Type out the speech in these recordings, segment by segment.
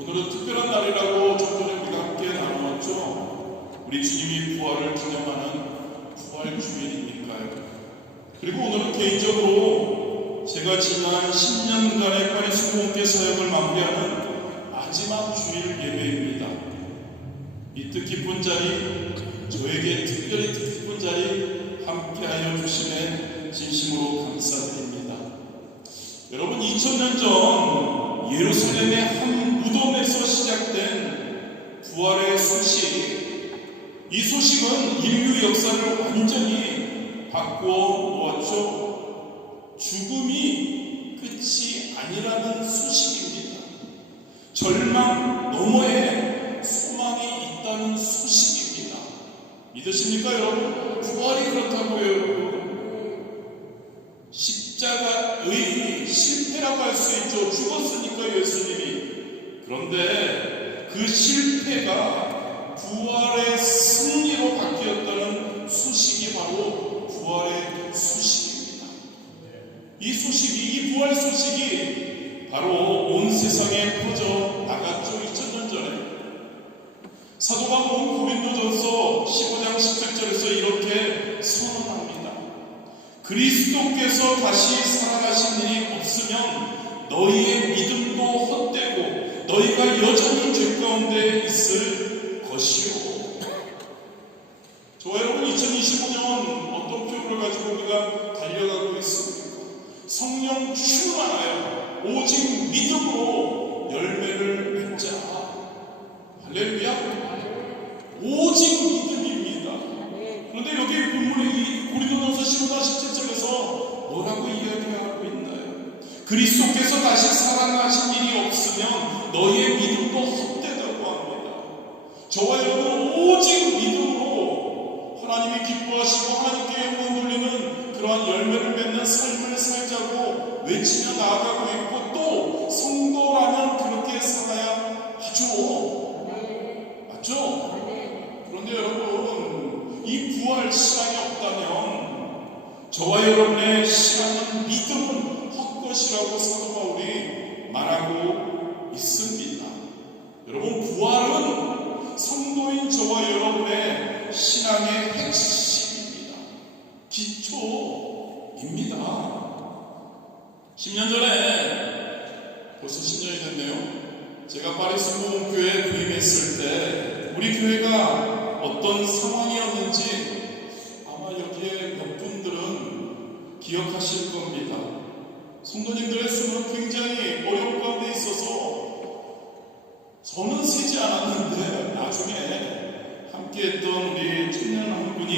오늘은 특별한 날이라고 좀 전에 우리가 함께 나누었죠. 우리 주님이 부활을 기념하는 부활주일이니까요. 그리고 오늘은 개인적으로 제가 지난 10년간의 파리수공회 사역을 마무리하는 마지막 주일 예배입니다. 이 뜻깊은 자리, 저에게 특별히 뜻깊은 자리 함께하여 주심에 진심으로 감사드립니다. 여러분, 2000년 전 예루살렘의 한 무덤에서 시작된 부활의 소식, 이 소식은 인류 역사를 완전히 바꾸어 놓았죠. 죽음이 끝이 아니라는 소식입니다. 절망 너머에 소망이 있다는 소식입니다. 믿으십니까 여러분? 부활이 그렇다고요. 십자가의 실패라고 할 수 있죠. 죽었으니까 예수님이. 그런데 그 실패가 부활의 승리로 바뀌었다는 소식이 바로 부활의 소식입니다. 이 소식이, 이 부활 소식이 바로 온 세상에 퍼져 나갔죠. 2000년 전에. 사도 바울은 고린도전서 15장 17절에서 이렇게 선언합니다. 그리스도께서 다시 살아나신 일이 없으면 너희의 믿음도 헛되고 너희가 여전히 죄 가운데 있을 것이요. 저와 여러분, 2025년 어떤 표를 가지고 우리가 달려가고 있습니까? 성령 충만하여 오직 믿음으로 열매를 맺자. 할렐루야. 오직 믿음입니다. 그런데 여기 본문의 고린도전서 15장 17절에서 뭐라고 이야기하고 있나요? 그리스도께서 다시 살아나신 일이 없으면 너희의 믿음도 헛되다고 합니다. 저와 여러분은 오직 믿음으로 하나님이 기뻐하시고 하나님께 영광 돌리는 그러한 열매를 맺는 삶을 살자고 외치며 나아가고 있고, 또 성도라면 그렇게 살아야 하죠. 맞죠? 그런데 여러분, 이 부활 신앙이 없다면 저와 여러분의 신앙은 믿음은 헛것이라고 사도 바울이 말하고 있습니다. 여러분, 부활은 성도인 저와 여러분의 신앙의 핵심입니다. 기초입니다. 10년 전에, 벌써 10년이 됐네요. 제가 파리수공교회에 부임했을 때 우리 교회가 어떤 상황이었는지 아마 여기에 몇 분들은 기억하실 겁니다. 성도님들의 수는 굉장히 어려운 가운데 있어서 저는 세지 않았는데 나중에 함께했던 우리 청년 한 분이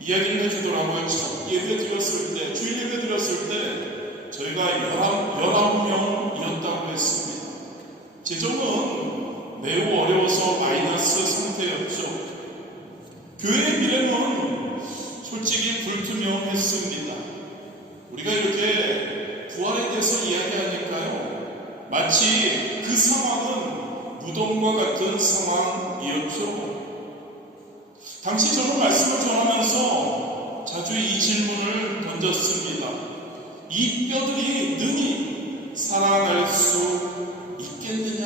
이야기를 해주더라고요. 첫 예배 드렸을 때, 주일 예배 드렸을 때 저희가 19명이었다고 했습니다. 재정은 매우 어려워서 마이너스 상태였죠. 교회의 미래는 솔직히 불투명했습니다. 우리가 이렇게 부활에 대해서 이야기하니까요, 마치 그 상황은 무덤과 같은 상황이었죠. 당시 저는 말씀을 전하면서 자주 이 질문을 던졌습니다. 이 뼈들이 능히 살아날 수 있겠느냐?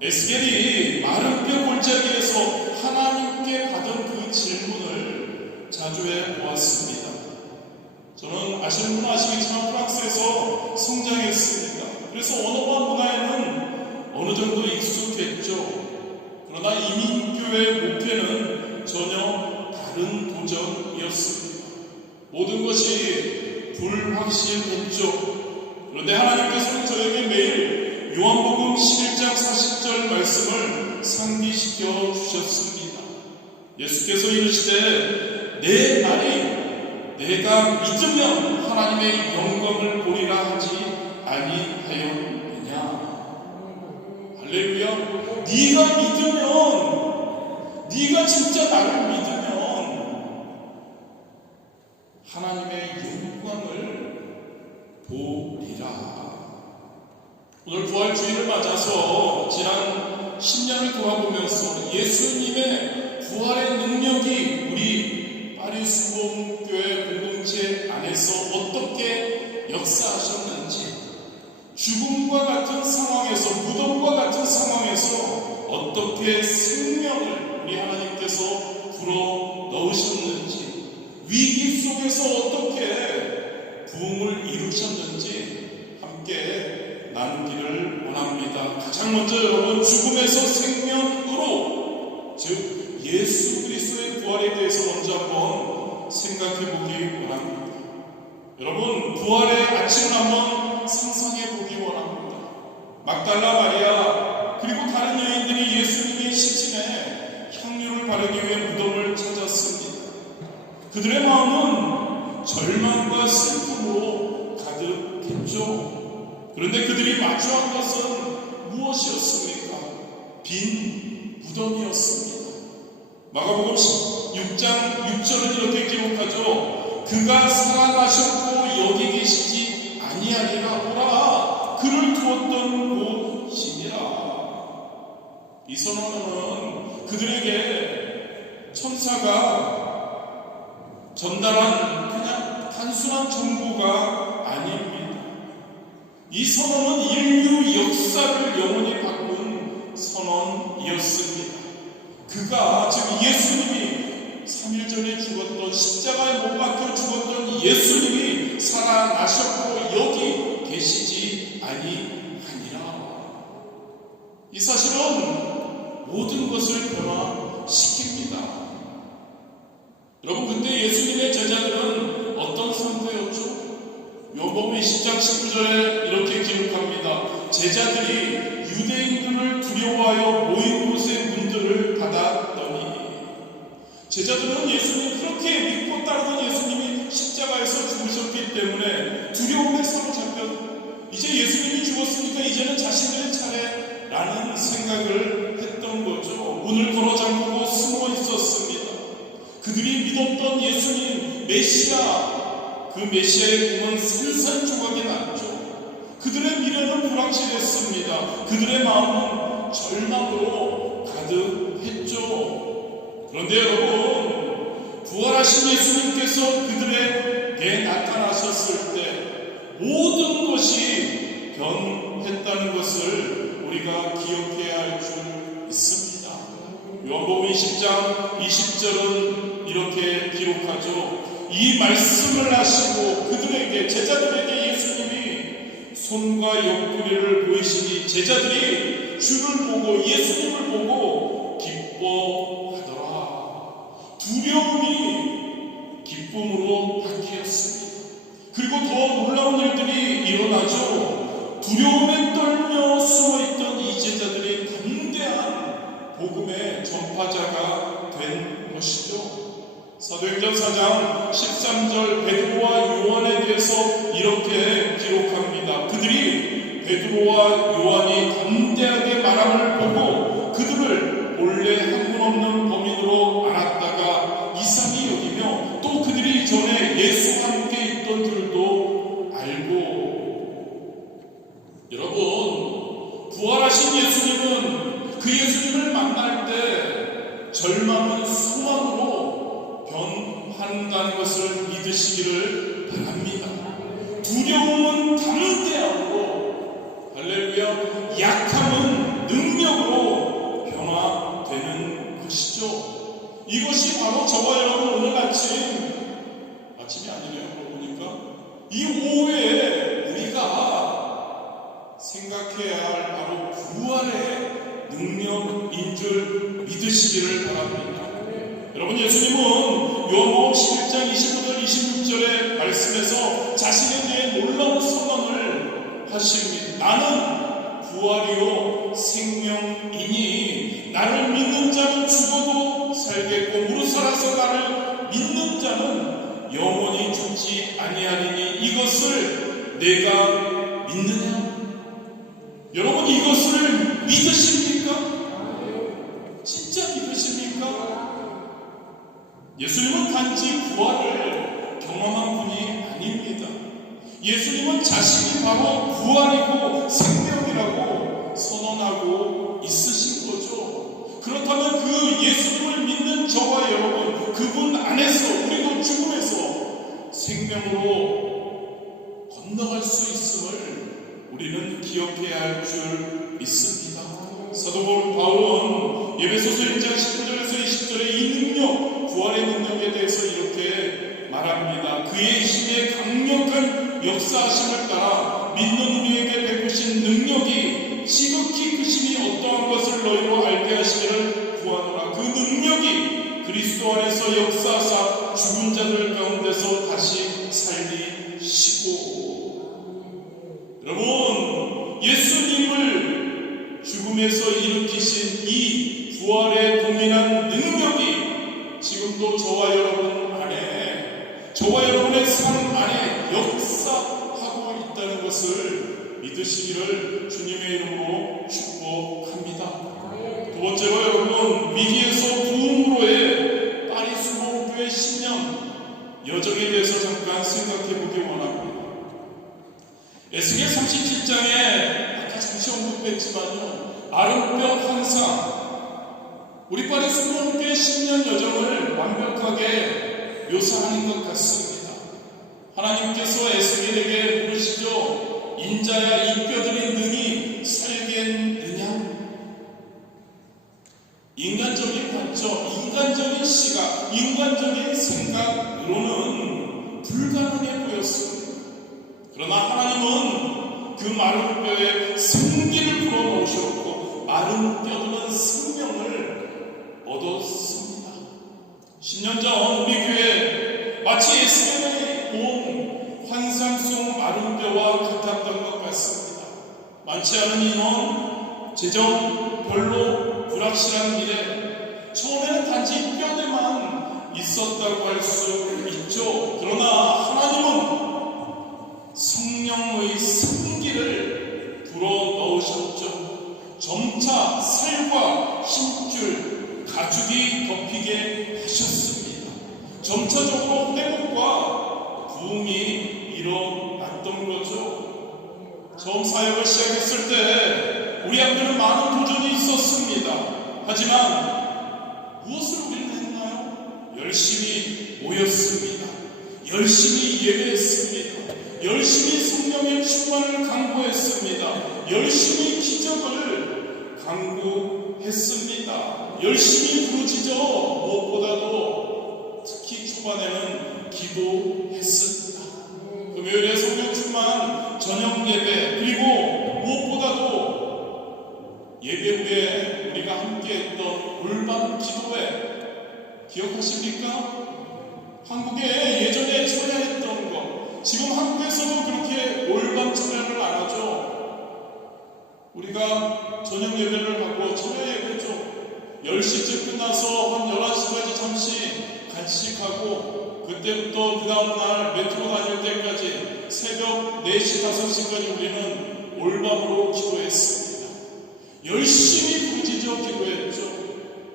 에스겔이 마른 뼈 골짜기에서 하나님께 받은 그 질문을 자주 해보았습니다. 저는 아시는 분은 아시겠지만 프랑스에서 성장했습니다. 그래서 언어와 문화에는 어느 정도 익숙했죠. 그러나 이민교회 목회는 전혀 다른 도전이었습니다. 모든 것이 불확실했죠. 그런데 하나님께서는 저에게 매일 요한복음 11장 40절 말씀을 상기시켜 주셨습니다. 예수께서 이르시되 내 말이 내가 믿으면 하나님의 영광을 보리라 하지 아니하였느냐. 할렐루야. 네가 믿으면, 네가 진짜 나를 믿으면 하나님의 영광을 보리라. 오늘 부활주의를 맞아서 지난 10년을 돌아보면서 예수님의 부활의 능력이 우리 파리수공교회 공동체 안에서 어떻게 역사하셨는지, 죽음과 같은 상황에서 우리 하나님께서 불어 넣으셨는지, 위기 속에서 어떻게 부흥을 이루셨는지 함께 나누기를 원합니다. 가장 먼저 여러분, 죽음에서 생명으로, 즉 예수 그리스도의 부활에 대해서 먼저 한번 생각해 보기 원합니다. 여러분, 부활의 아침을 한번 상상해 보기 원합니다. 막달라 마리아 그리고 다른 여인들이 예수님의 시신에 향유를 바르기 위해 무덤을 찾았습니다. 그들의 마음은 절망과 슬픔으로 가득했죠. 그런데 그들이 마주한 것은 무엇이었습니까? 빈 무덤이었습니다. 마가복음 6장 6절은 이렇게 기록하죠. 그가 살아나셨고 여기 계시지 아니하리라. 보라, 그를 두었던 곳이니라. 이 선언은 그들에게 천사가 전달한 그냥 단순한 정보가 아닙니다. 이 선언은 인류 역사를 영원히 바꾼 선언이었습니다. 그가, 즉 예수님이 3일 전에 죽었던, 십자가에 못 박혀 죽었던 예수님이 살아나셨고 여기 계시지 아니하니라. 이 사실은 모든 것을 변화시킵니다. 여러분, 그때 예수님의 제자들은 어떤 상태였죠? 요복음 20장 19절에 이렇게 기록합니다. 제자들이 유대인들을 두려워하여 모인 곳의 문들을 닫았더니, 제자들은 예수님 그렇게 믿고 따르던 예수님이 십자가에서 죽으셨기 때문에 두려움에 사로잡혀 이제 예수님이 죽었으니까 이제는 자신들의 차례라는 생각을 했던 거죠. 문을 걸어 잠그고 숨어 있었습니다. 그들이 믿었던 예수님 메시아, 그 메시아의 꿈은 산산조각이 났죠. 그들의 미래는 불확실했습니다. 그들의 마음은 절망으로 가득했죠. 그런데 여러분, 부활하신 예수님께서 그들에게 나타나셨을 때 모든 것이 변했다는 것을 우리가 기억해야 할 줄 있습니다. 요한복음 20장 20절은 이렇게 기록하죠. 이 말씀을 하시고 그들에게, 제자들에게 예수님이 손과 옆구리를 보이시니 제자들이 주를 보고 예수님을 보고 기뻐하더라. 두려움이 기쁨으로 바뀌었습니다. 그리고 더 놀라운 일들이 일어나죠. 두려움에 떨며 숨어있던 이 제자들이 담대한 복음의 전파자가 된 것이죠. 사도행전 4장 13절 베드로와 요한에 대해서 이렇게 기록합니다. 그들이 베드로와 요한이 담대하게 말함을 보고 그들을 본래 한문 없는 범인으로 알았다가 이상히 여기며 또 그들이 전에 예수와 함께 있던 줄도 알고. 여러분, 부활하신 예수님은 그 예수님을 만날 때 절망은 소망으로 변한다는 것을 믿으시기를 바랍니다. 두려움은 담대함으로, 할렐루야, 약함은 능력으로 변화되는 것이죠. 이것이 바로 저와 여러분 오늘 아침이 아니래요. 그러고 보니까 이 오후에 우리가 생각해야 할 바로 부활의 능력인 줄 믿으시기를 바랍니다. 여러분, 예수님은 요한복음 11장 25절 26절의 말씀에서 자신에 대해 놀라운 선언을 하십니다. 나는 부활이요 생명이니 나를 믿는 자는 죽어도 살겠고 무릇 살아서 나를 믿는 자는 영원히 죽지 아니하리니 이것을 내가 믿느냐? 여러분, 이것을 믿으십니까? 진짜 믿으십니까? 예수님은 단지 부활을 경험한 분이 아닙니다. 예수님은 자신이 바로 부활이고 생명이라고 선언하고 있으신 거죠. 그렇다면 그 예수님을 믿는 저와 여러분, 그분 안에서 우리도 죽음에서 생명으로 건너갈 수 있음을 우리는 기억해야 할 줄 믿습니다. 사도 바울은 에베소서 1장 19절에서 20절에 이 능력, 부활의 능력에 대해서 이렇게 말합니다. 그의 힘의 강력한 역사하심을 따라 믿는 우리에게 베푸신 능력이 지극히 크심이 어떠한 것을 너희로 알게 하시기를 구하노라. 그 능력이 그리스도 안에서 역사하사 죽은 자들 가운데서 다시 살리시고. 여러분, 예수님을 죽음에서 일으키신 이 부활의 동일한 능력이 지금도 저와 여러분 안에, 저와 여러분의 삶 안에 역사하고 있다는 것을 믿으시기를 주님의 이름으로 축복합니다. 두 번째로 여러분, 위기에서 부흥으로의 파리 수목교회 10년 여정에 대해서 잠깐 생각해 보기 원합니다. 에스겔 37장에 아까 잠시 언급했지만요, 아름뼈 환상, 우리 파리 수목교회 10년 여정을 완벽하게 묘사하는 것 같습니다. 하나님께서 에스겔에게 물으시죠. 인자야, 이 뼈들이 능히 살겠느냐? 인간적인 관점, 인간적인 시각, 인간적인 생각으로는 불가능해 보였습니다. 그러나 하나님은 그 마른 뼈에 생기를 불어넣으셨고 마른 뼈들은 생명을 얻었습니다. 10년 전 우리 교회 마치 에스겔이 온 환상 속 마른 뼈와 같았던 것 같습니다. 많지 않은 인원, 재정 별로 불확실한 미래, 처음에는 단지 뼈대만 있었다고 할 수 있죠. 그러나 하나님은 성령의 생기를 불어넣으셨죠. 점차 살과 힘줄, 가죽이 덮이게 하셨습니다. 점차적으로 회복과 부흥이 일어났던 거죠. 처음 사역을 시작했을 때 우리 앞에는 많은 도전이 있었습니다. 하지만 무엇을 우리는 했나요? 열심히 모였습니다. 열심히 예배했습니다. 열심히 성령의 충만을 강구했습니다. 열심히 기적을 강구했습니다. 열심히 부르짖어 무엇보다도 특히 초반에는 기도했습니다. 금요일에 성령 충만 저녁 예배, 그리고 무엇보다도 예배 후에 우리가 함께했던 올밤 기도회 기억하십니까? 한국에 예전에 찬양했던 것, 지금 한국에서도 그렇게 올밤 찬양을 안 하죠. 우리가 저녁 예배를 하고 저녁 예배죠. 10시쯤 끝나서 한 11시까지 잠시 간식하고 그때부터 그 다음날 메트로 다닐 때까지 새벽 4시, 5시까지 우리는 올밤으로 기도했습니다. 열심히 부르짖어 기도했죠.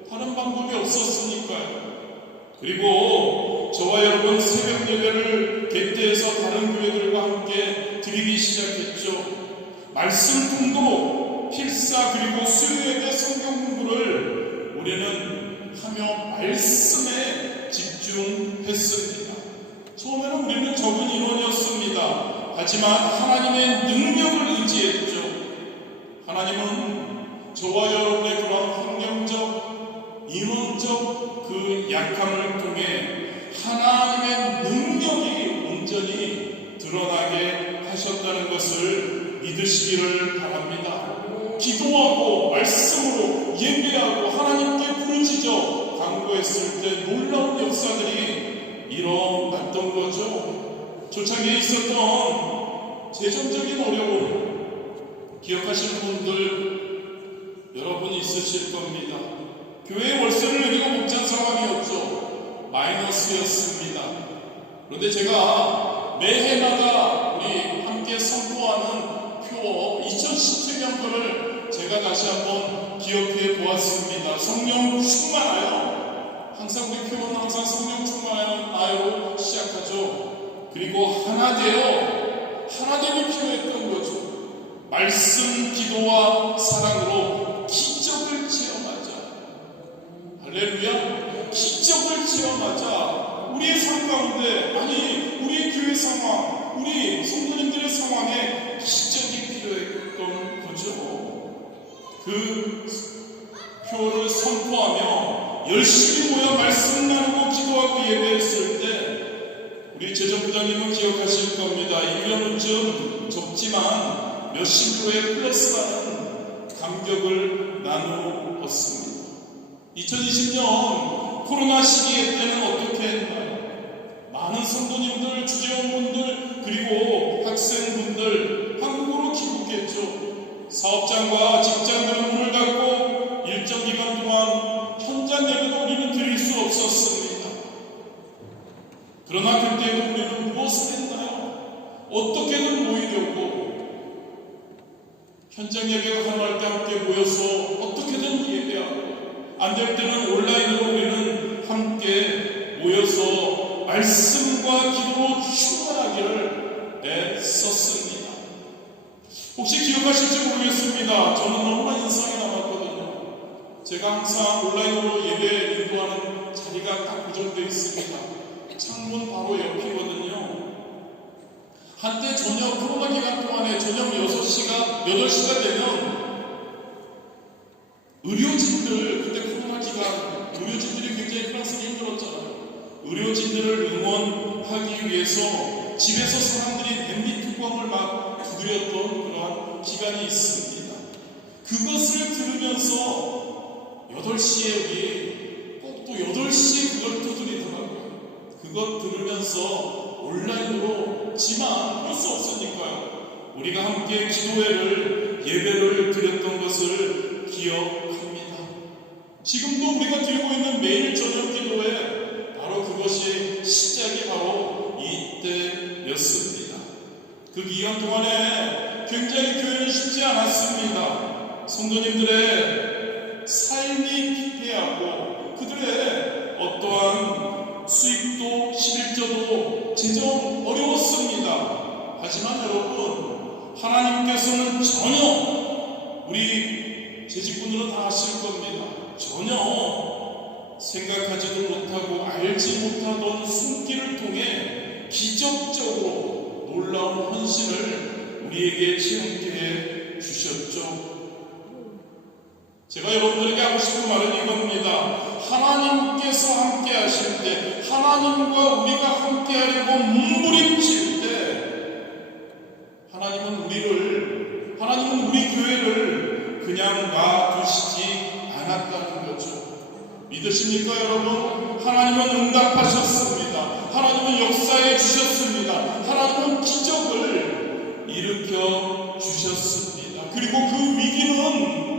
다른 방법이 없었으니까요. 그리고 저와 여러분 새벽 예배를 객대에서 다른 교회들과 함께 드리기 시작했죠. 말씀 공부, 필사 그리고 수요예배 성경 공부를 우리는 하며 말씀에 집중했습니다. 처음에는 우리는 적은 인원이었습니다. 하지만 하나님의 능력을 의지했죠. 하나님은 저와 여러분의 그런 환경적, 인원적 그 약함을 통해 하나님의 능력이 온전히 드러나게 하셨다는 것을 믿으시기를 바랍니다. 기도하고 말씀으로 예배하고 하나님께 부르짖어 간구했을 때 놀라운 역사들이 일어났던 거죠. 초창기에 있었던 재정적인 어려움 기억하시는 분들 여러분 있으실 겁니다. 교회 월세를 내기가 벅찬 상황이었죠. 마이너스였습니다. 그런데 제가 매해마다 우리 함께 선포하는 표 2017년 거를 제가 다시 한번 기억해 보았습니다. 성령 충만하여, 항상 우리 표는 항상 성령 충만하여로 시작하죠. 그리고 하나 되어 하나됨이 필요했던 거죠. 말씀, 기도와 사랑으로 기적을 체험하자. 할렐루야. 기적을 체험하자. 우리의 삶 가운데, 아니 우리의 교회 상황, 우리 성도님들의 상황에 기적이 필요했던 거죠. 그 표를 선포하며 열심히 모여 말씀 나누고 기도하고 예배했을 때 우리 재정부장님은 기억하실 겁니다. 1년쯤 적지만 몇십 표의 플러스라는 감격을 나누었습니다. 2020년 코로나 시기에 때는 어떻게 했나요? 많은 성도님들, 주재원분들, 그리고 학생분들 한국으로 귀국했죠. 사업장과 직장들은 문을 닫고 일정 기간 동안 현장 예배도 우리는 드릴 수 없었습니다. 그러나 그때도 우리는 무엇을 했나요? 어떻게든 모이려고 현장 예배가 가능할 때 함께 모여서 어떻게든 예배하고 안 될 때는 온라인으로 우리는 함께 모여서 말씀과 기도로 충만하기를 애썼습니다. 혹시 기억하실지 모르겠습니다. 저는 너무나 인상이 남았거든요. 제가 항상 온라인으로 예배 인도하는 자리가 딱 고정되어 있습니다. 창문 바로 옆이거든요. 한때 저녁 코로나 기간 동안에 저녁 8시가 되면 의료진들, 그때 코로나 기간 의료진들이 굉장히 프랑스기 힘들었잖아요. 의료진들을 응원하기 위해서 집에서 사람들이 냄비 뚜껑을 막 두드렸던 그러한 기간이 있습니다. 그것을 들으면서 8시에 우리 꼭 또 8시에 그걸 두드리더라고요. 그것 들으면서 온라인으로지만 할 수 없으니까요. 우리가 함께 예배를 드렸던 것을 기억합니다. 지금도 우리가 드리고 있는 매일 저녁 기도에 바로 그것이 시작이 바로 이때였습니다. 그 기간 동안에 굉장히 교회는 쉽지 않았습니다. 성도님들의 삶이 피폐하고 그들의 어떠한 수입도 11조도 재정 어려웠습니다. 하지만 여러분, 하나님께서는 전혀 우리 재직분들은 다 아실 겁니다. 전혀 생각하지도 못하고 알지 못하던 손길을 통해 기적적으로 놀라운 헌신을 우리에게 체험케 해 주셨죠. 제가 여러분들에게 하고 싶은 말은 이겁니다. 하나님께서 함께 하실 때, 하나님과 우리가 함께 하려고 몸부림칠 때 하나님은 우리 교회를 그냥 놔두시지 않았다는 거죠. 믿으십니까 여러분? 하나님은 응답하셨습니다. 하나님은 역사해 주셨습니다. 하나님은 기적을 일으켜 주셨습니다. 그리고 그 위기는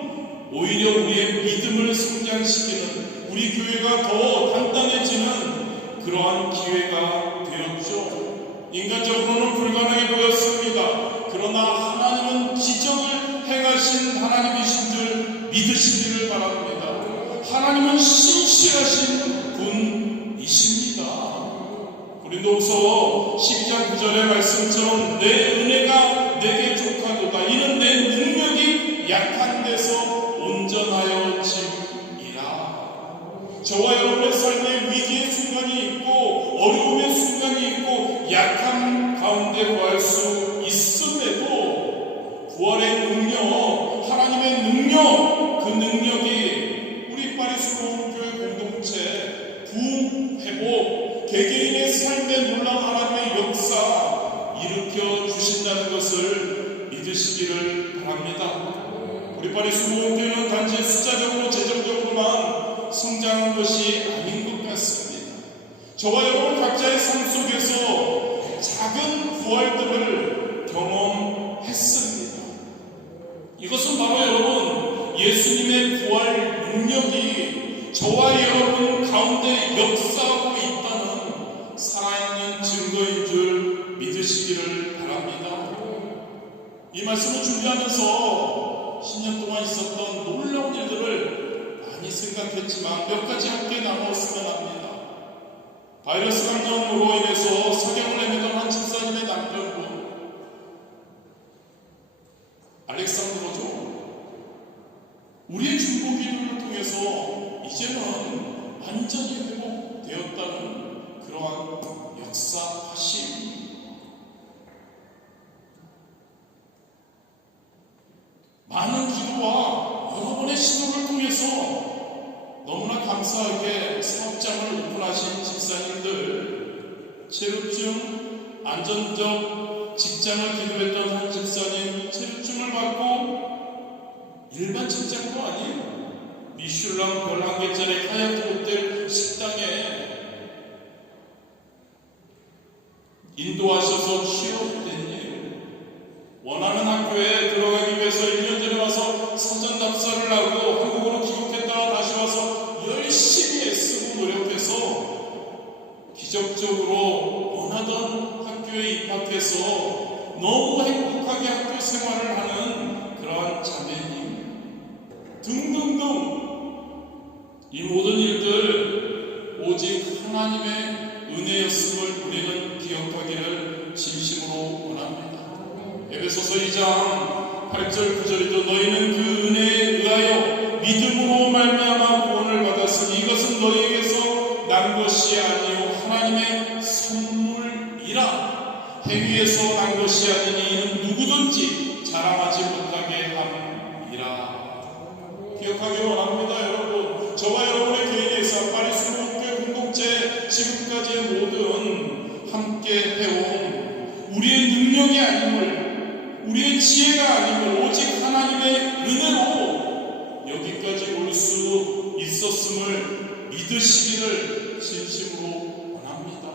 오히려 우리의 믿음을 성장시키는, 우리 교회가 더 단단해지는 그러한 기회가 되었죠. 인간적으로는 불가능해 보였습니다. 그러나 하나님은 기적을 행하신 하나님이신 줄 믿으시기를 바랍니다. 하나님은 신실하신 분이십니다. 고린도후서 12장 9절의 말씀처럼 내 은혜가 내게 족하도다. 이는 내 능력이 약한 데서 온전하여 짐이라. 저와 여러분의 삶에 위기의 순간이 있고 어려움의 순간이 있고 약함 가운데 구할 수 있음에도 부활의 능력, 하나님의 능력, 그 능력이 우리 파리스 교회 공동체 부흥 회복 개개인의 삶에 놀라운 하나님의 역사 일으켜 주신다는 것을 믿으시기를 바랍니다. 우리 파리스 교회는 단지 숫자적으로 재정적으로만 성장한 것이 아닌 것 같습니다. 저와 여러분 각자의 삶 속에서 작은 부활들을 경험했습니다. 이것은 바로 여러분 예수님의 부활 능력이 저와 여러분 가운데 역사하고 있다는 살아있는 증거인 줄 믿으시기를 바랍니다. 이 말씀을 준비하면서 10년 동안 있었던 놀라운 일들을 많이 생각했지만 몇 가지 함께 나누었으면 합니다. 바이러스 감염으로 인해서 사경을 헤매던 한 집사님의 남편분 알렉산드로죠. 우리의 중보 기도를 통해서 이제는 완전히 회복되었다는 그러한 역사하심. 많은 기도와 여러 번의 시도를 통해서 체류증, 안전적 직장을 기도했던 한 집사님 체류증을 받고 일반 직장도 아니에요. 미슐랑 별 1개짜리 하얏트 호텔 식당에 인도하셔서 취업된 일, 원하는 학교에 들어가기 위해서 1년 전에 와서 사전 답사를 하고 한국어로 기록했다가 다시 와서 열심히 애쓰고 노력해서 기적적으로 원하던 학교에 입학해서 너무 행복하게 학교 생활을 하는 그러한 자매님 등등등, 이 모든 일들 오직 하나님의 은혜였음을 우리는 기억하기를 진심으로 원합니다. 에베소서 2장 8절 9절이죠. 너희는 그 은혜에 의하여 믿음으로 말미암아 구원을 받았으니 이것은 너희에게서 난 것이 아니요 하나님의 선물이라. 행위에서 난 것이 아니니 이는 누구든지 자랑하지 못하게 함이라. 기억하기 원합니다. 여러분, 저와 여러분의 개인에서 파리스 목회 공동체 지금까지의 모든 함께 해온 우리의 능력이 아님을, 우리의 지혜가 아님을 오직 하나님의 은혜로 여기까지 올 수 있었음을 믿으시기를 진심으로 원합니다.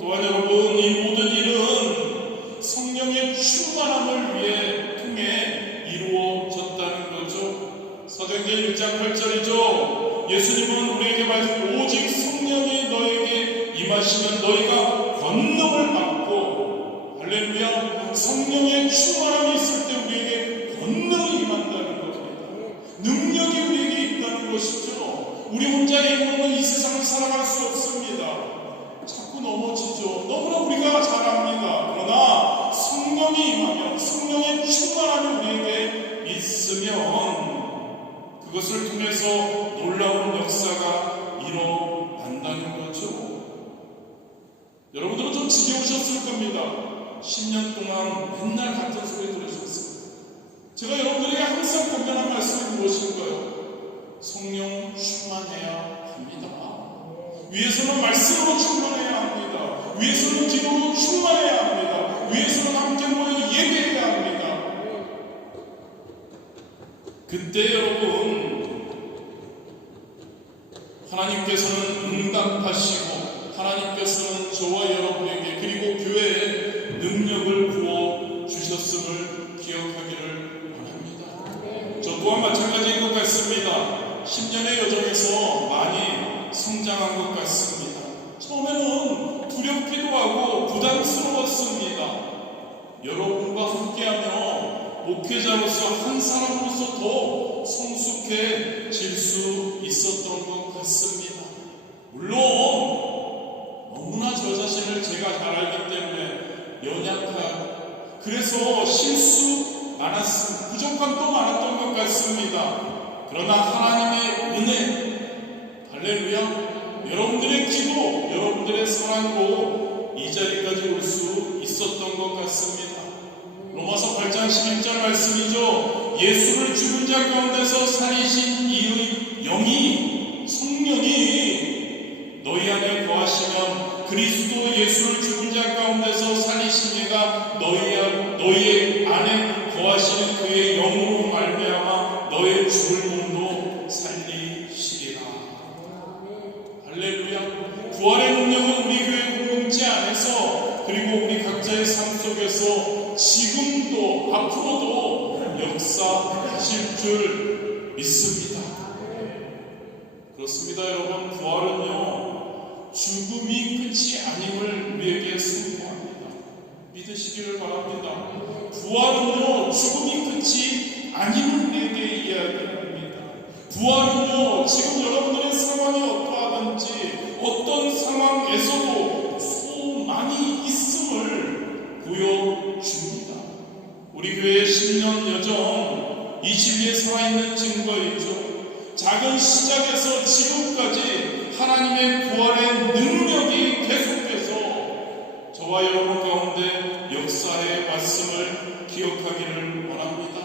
또한 여러분, 이 모든 일은 성령의 충만함을 위해 통해 이루어졌다는 거죠. 사도행전 1장 8절이죠. 예수님은 우리에게 말씀, 오직 성령이 너에게 임하시면 너희가 권능을 받고, 할렐루야, 성령의 충만함이 있을 때 우리에게 권능이 임한다는 겁니다. 능력이 우리에게 있다는 것이죠. 우리 혼자의 힘으로는 이 세상을 살아갈 수 없습니다. 자꾸 넘어지죠. 너무나 우리가 잘 압니다. 그러나 성령이 임하면, 성령의 충만함이 우리에게 있으면 그것을 통해서 놀라운 역사가 일어난다는 거죠. 여러분들은 좀 지겨우셨을 겁니다. 10년 동안 맨날 같은 소리 들으셨어요. 제가 여러분들에게 항상 권면한 말씀이 무엇인가요? 성령 충만해야 합니다. 위에서는 말씀으로 충만해야 합니다. 위에서는 기도로 충만해야 합니다. 위에서는 함께 모여 예배해야 합니다. 그때 여러분, 하나님께서는 응답하시고 하나님께서는 저와 여러분에게 그리고 교회에 능력을 부어 주셨음을 기억하기를 원합니다. 저 또한 마찬가지인 것 같습니다. 10년의 여정에서 많이 성장한 것 같습니다. 처음에는 두렵기도 하고 부담스러웠습니다. 여러분과 함께하며 목회자로서 한 사람으로서 더 성숙해질 수 있었던 것 같습니다. 물론 너무나 저 자신을 제가 잘 알기 때문에 연약하고 그래서 실수 많았습니다. 부족함도 많았던 것 같습니다. 그러나 하나님의 은혜, 할렐루야, 여러분들의 기도, 여러분들의 사랑으로 이 자리까지 올 수 있었던 것 같습니다. 로마서 8장 11절 말씀이죠. 예수를 죽은 자 가운데서 살리신 이의 영이, 성령이 너희 안에 거하시면 그리스도 예수를 죽은 자 가운데서 살리신 이가 너희 안에 거하시는 그의 영으로 말미암아 너의 죽을 몸도 살리시리라. 할렐루야. 부활의 능력은 우리 교회 공동체 안에서 그리고 우리 각자의 삶 속에서 지금도 앞으로도 역사하실 줄 믿습니다. 그렇습니다. 여러분, 부활은요 죽음이 끝이 아님을 우리에게 선포합니다. 믿으시기를 바랍니다. 부활은요 죽음이 끝이 아님을 우리에게 이야기합니다. 부활은요 지금 여러분들의 상황이 어떠하든지 어떤 상황에서도 소망이 있음을 보여줍니다. 우리 교회의 10년 여정, 이 진리에 살아있는 증거이죠. 작은 시작에서 지금까지 하나님의 부활의 능력이 계속해서 저와 여러분 가운데 역사의 말씀을 기억하기를 원합니다.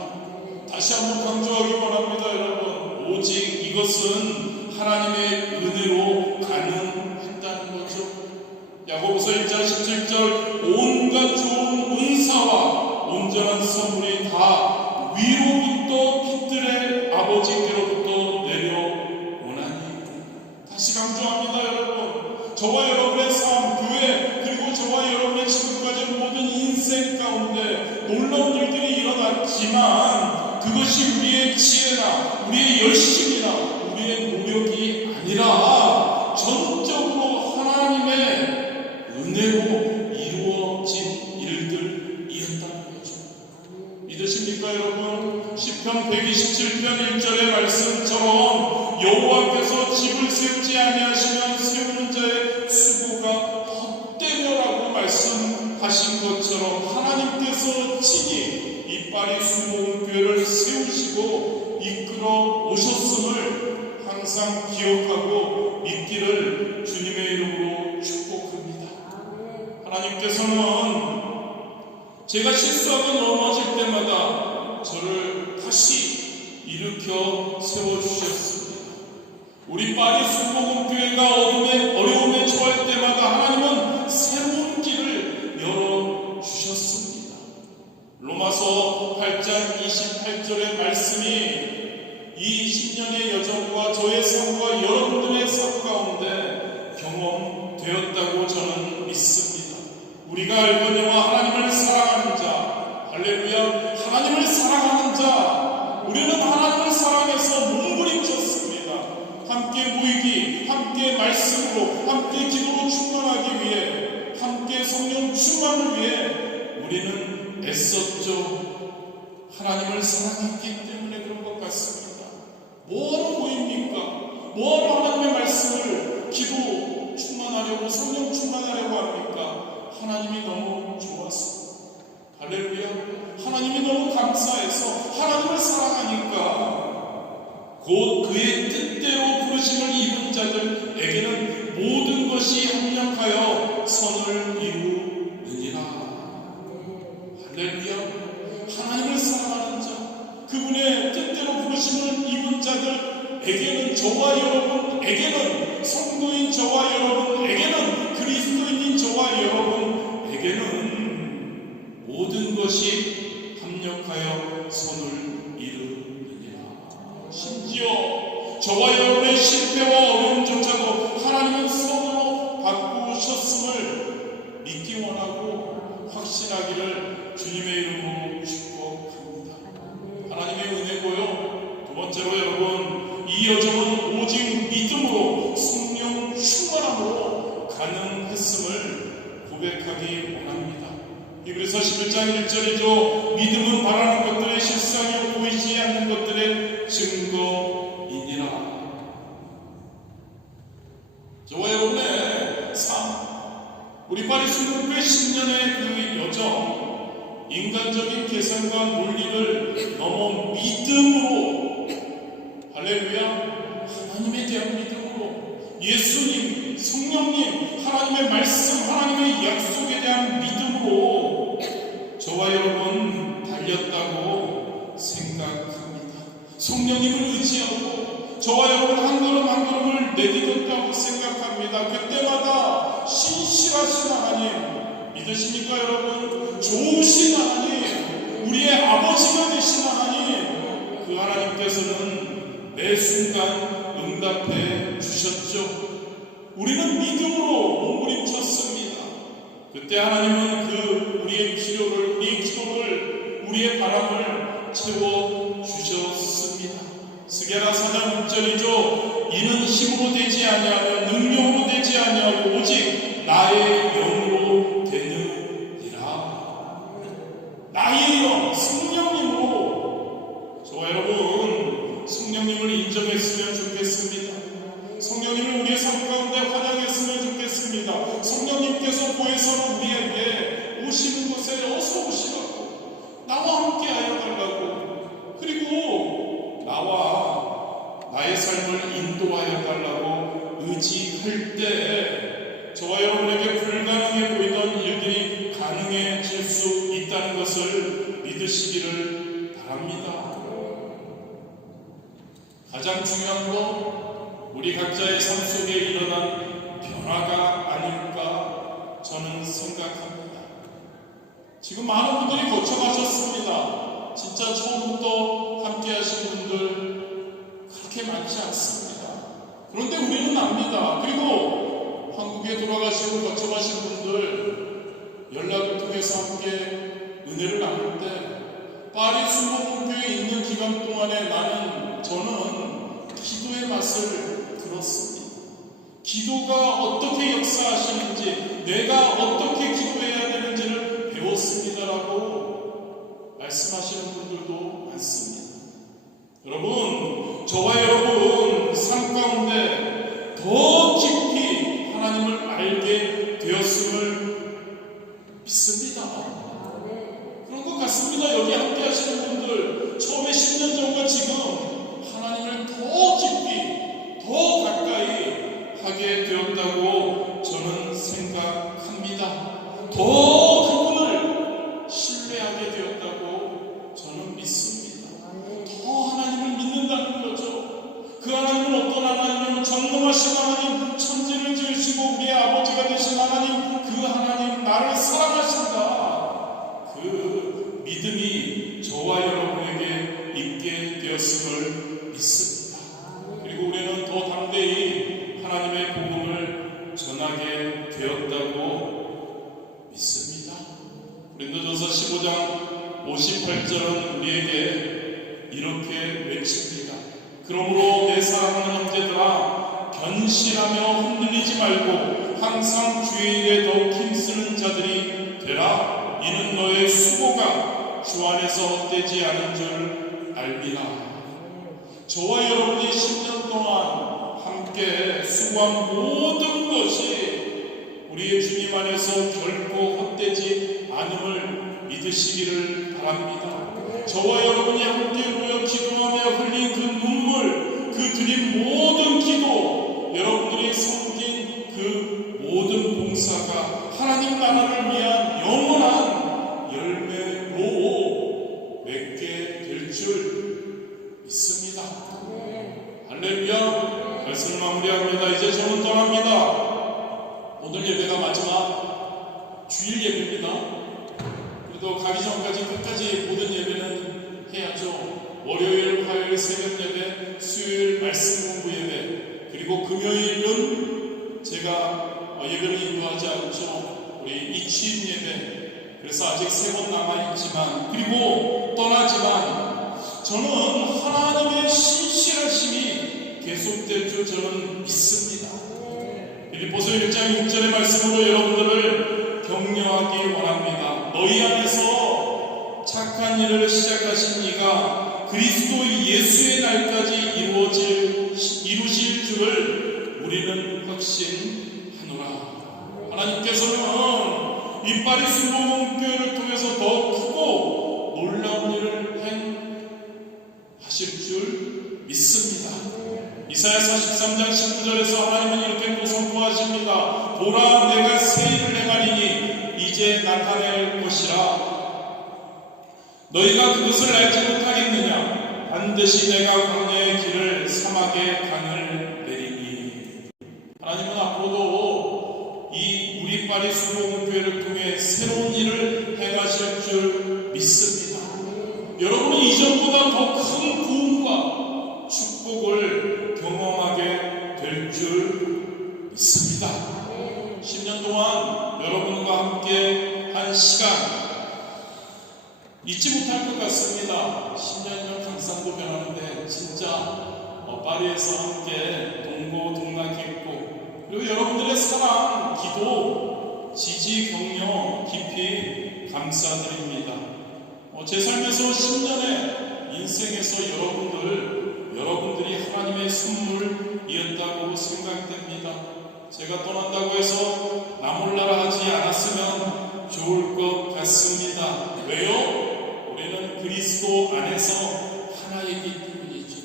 다시 한번 강조하기 원합니다. 여러분, 오직 이것은 하나님의 은혜로 가능했다는 거죠. 야고보서 1장 지혜나 우리의 열심이나 우리의 노력이 아니라 전적으로 하나님의 은혜로 이루어진 일들이었다는 거죠. 믿으십니까 여러분? 시편 127편 1절의 말씀처럼 여호와께서 집을 세우지 아니하시면 세우는 자의 수고가 헛되며라고 말씀하신 것처럼 하나님께서 친히 이 파리 수목교회를 세우시고 이끌어 오셨음을 항상 기억하고 믿기를 주님의 이름으로 축복합니다. 하나님께서는 제가 실수하고 넘어질 때마다 저를 다시 일으켜 세워주셨습니다. 우리 파리 수목교회가 어려움에 처할 때마다 하나님은 새로운 길을 열어주셨습니다. 로마서 8장 28절의 말씀이 이 10년의 여정과 저의 삶과 여러분들의 삶 가운데 경험되었다고 저는 믿습니다. 우리가 알거니와 하나님을 사랑하는 자, 할렐루야, 하나님을 사랑하는 자, 우리는 하나님을 사랑해서 몸부림쳤습니다. 함께 모이기, 함께 말씀으로, 함께 기도로 충만하기 위해, 함께 성령 충만을 위해 우리는 애썼죠. 하나님을 사랑했기 때문에 그런 것 같습니다. 뭐하러 모입니까? 뭐하러 하나님의 말씀을 기도 충만하려고, 성령 충만하려고 합니까? 하나님이 너무 좋아서, 할렐루야, 하나님이 너무 감사해서, 하나님을 사랑하니까 곧 그의 뜻대로 부르심을 입은 자들에게는 모든 것이 합력하여 선을 이루느니라. 할렐루야, 하나님을 사랑하는 자, 그분의 뜻대로 부르심을 입은 자들에게는, 저와 여러분에게는, 성도인 저와 여러분에게는, 그리스도인인 저와 여러분에게는 모든 것이 합력하여 선을 이루느니라. 심지어 저와 여러분의 실패와 어려움조차도 하나님은 선으로 바꾸셨음을 믿기 원하고 확신하기를 주님의 이름으로 축복합니다. 하나님의 은혜고요. 두 번째로 여러분, 이 여정은 오직 믿음으로, 성령 충만함으로 가능했음을 고백하기 원합니다. 히브리서 11장 1절이죠. 믿음은 바라는 것들의 실상이요 보이지 않는 것들의 증거이니라. 저와 여러분의 삶, 우리 파리 수목교회 10년의 그 여정, 인간적인 계산과 논리를 넘어 믿음으로, 할렐루야, 하나님에 대한 믿음으로, 예수님, 성령님, 하나님의 말씀, 하나님의 약속에 대한 믿음으로 저와 여러분 달렸다고 생각합니다. 성령님을 의지하고 저와 여러분 한 걸음 한 걸음을 내딛었다고 생각합니다. 그때마다 신실하신 하나님, 믿으십니까 여러분? 좋으신 하나님, 우리의 아버지가 되신 하나님, 그 하나님께서는 매 순간 응답해 주셨죠. 우리는 믿음으로 몸부림쳤습니다. 그때 하나님은 우리의 필요를, 우리의 기도를, 우리의 바람을 채워주셨습니다. 스게라 4장 6절이죠. 이는 힘으로 되지 아니하며 능력으로 되지 아니하고 오직 나의 영으로 되느니라. 나의 영, 성령님으로. 저와 여러분, 성령님을 인정했으면 좋겠습니다. 성령님을 우리의 삶 가운데 환영했으면 좋겠습니다. 성령님께서 보혜사로 우리에게 오시는 곳에 어서 오시라고, 나와 함께 하여 달라고, 그리고 나와 나의 삶을 인도하여 달라고 의지할 때 저와 여러분에게 불가능해 보이던 일들이 가능해질 수 있다는 것을 믿으시기를 바랍니다. 가장 중요한 건 우리 각자의 삶 속에 일어난 변화가 아닐까 저는 생각합니다. 지금 많은 분들이 거쳐가셨습니다. 진짜 처음부터 함께 하신 분들 그렇게 많지 않습니다. 그런데 우리는 압니다. 그리고 한국에 돌아가시고 거쳐가신 분들 연락을 통해서 함께 은혜를 나눌 때 파리 순복음교회에 있는 기간 동안에 저는 기도의 맛을 들었습니다. 기도가 어떻게 역사하시는지, 내가 어떻게 기도해야 되는지를 배웠습니다라고 말씀하시는 분들도 많습니다. 여러분, 저와 여러분 삶 가운데 더 깊이 하나님을 알게 되었음을 믿습니다. 그런 것 같습니다. 여기 함께 하시는 분들, 처음에 10년 전과 지금 하나님을 더 깊이, 더 가까이 하게 되었다고 저는 생각합니다. 더 그분을 신뢰하게 되었다고 저는 믿습니다. 더 하나님을 믿는다는 거죠. 그 하나님은 어떤 하나님이면 전능하신 하나님, 천지를 지으시고 우리의 아버지가 되신 하나님, 그 하나님 나를 사랑하신다. 그 믿음이 저와 여러분에게 있게 되었음을 믿습니다. 그리고 우리는 더 담대히 하나님의 복음을 전하게 되었다고 믿습니다. 고린도전서 15장 58절은 우리에게 이렇게 외칩니다. 그러므로 내 사랑하는 형제들아, 견실하며 흔들리지 말고 항상 주의 일에 더욱 힘쓰는 자들이 되라. 이는 너의 수고가 주 안에서 헛되지 않은 줄 알미라. 저와 여러분이 10년 동안 함께 수고한 모든 것이 우리의 주님 안에서 결코 헛되지 않음을 믿으시기를 바랍니다. 저와 여러분이 함께 모여 기도하며 흘린 그 눈물, 그 드린 모든 기도, 여러분들이 섬긴 그 모든 봉사가 하나님 나라를 위한 영원한 열매로 맺게 될 줄 믿습니다. 할렐루야. 말씀을 마무리합니다. 이제 저는 떠납니다. 오늘 예배가 마지막 주일 예배입니다. 그래도 가기 전까지 끝까지 모든 예배는 해야죠. 월요일, 화요일 새벽 예배, 수요일 말씀 공부 예배, 그리고 금요일은 제가 예배를 인도하지 않죠. 우리 이취임 예배. 그래서 아직 3번 남아있지만, 그리고 떠나지만 저는 하나님의 신실하심이 계속될 줄 저는 믿습니다. 빌립보서 1장 6절의 말씀으로 여러분들을 격려하기 원합니다. 너희 안에서 착한 일을 시작하신 이가 그리스도 예수의 날까지 이루실 줄을 우리는 확신하노라. 하나님께서는 이 파리 순복음교회를 통해서 더 크고 놀라운 일을 행하실 줄 믿습니다. 이사야 43장 19절에서 하나님은 이렇게 또 선포하십니다. 보라, 내가 새 일을 행하리니 이제 나타낼 것이라. 너희가 그것을 알지 못하겠느냐? 반드시 내가 광야의 길을 사막의 강을 내리니. 하나님은 앞으로도 이 우리 파리 순복음교회를 통해 새로운 일을 행하실 줄 믿습니다. 여러분은 이전보다 더 큰 부흥과 축복을 경험하게 될 줄 믿습니다. 10년 동안 여러분과 함께 한 시간 잊지 못할 것 같습니다. 10년이면 강산도 변하는데 진짜 파리에서 함께 동고동락했고, 그리고 여러분들의 사랑, 기도, 지지, 격려 깊이 감사드립니다. 제 삶에서 10년의 인생에서 여러분들이 하나님의 선물이었다고 생각됩니다. 제가 떠난다고 해서 나 몰라라 하지 않았으면 좋을 것 같습니다. 왜요? 우리는 그리스도 안에서 하나이기 때문이죠.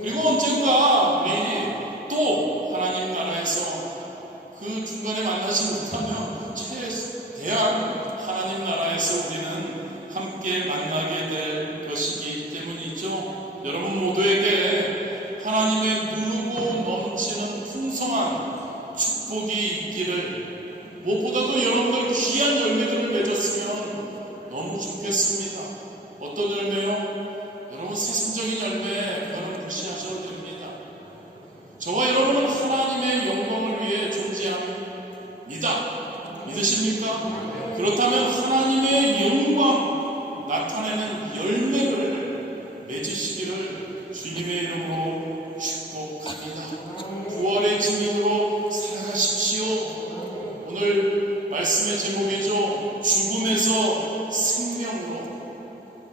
그리고 언젠가 우리 또 하나님 나라에서 그 중간에 만나지 못하면 최대한 하나님 나라에서 우리는 함께 만나게 될 것이기 때문이죠. 여러분 모두에게 하나님의 누르고 넘치는 풍성한 축복이 있기를, 무엇보다도 여러분들 귀한 열매들을 맺었으면 너무 좋겠습니다. 어떤 열매요? 여러분 세상적인 열매 여러분 무시하셔도 됩니다. 저와 여러분은 하나님의 영광을 위해 존재합니다. 믿으십니까? 그렇다면 하나님의 영광, 나타내는 열매를 맺으시기를 주님의 이름으로 축복합니다. 부활의 증인으로 살아가십시오. 오늘 말씀의 제목이죠. 죽음에서 생명으로.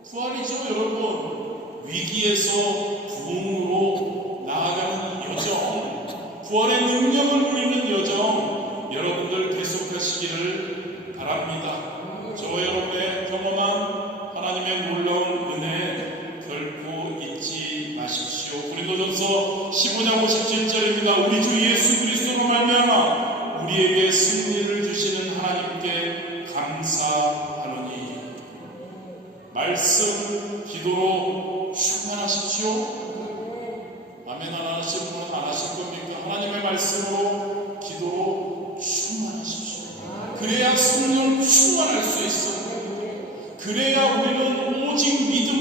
부활이죠, 여러분. 위기에서 부흥으로 나아가는 여정, 부활의 능력을 누리는 여정, 여러분들 계속하시기를 바랍니다. 저와 여러분의 경험한 하나님의 놀라운 은혜 결코 잊지 마십시오. 고린도전서 15장 57절입니다. 우리 주 예수 그리스도로 말미암아 우리에게 승리를 주시는 하나님께 감사하노니. 말씀, 기도로 충만하십시오. 아멘 안 하시는 분은 안 하실 겁니까? 하나님의 말씀으로, 기도로 충만하십시오. 그래야 성령 충만할 수 있어요. 그래야 우리는 오직 믿음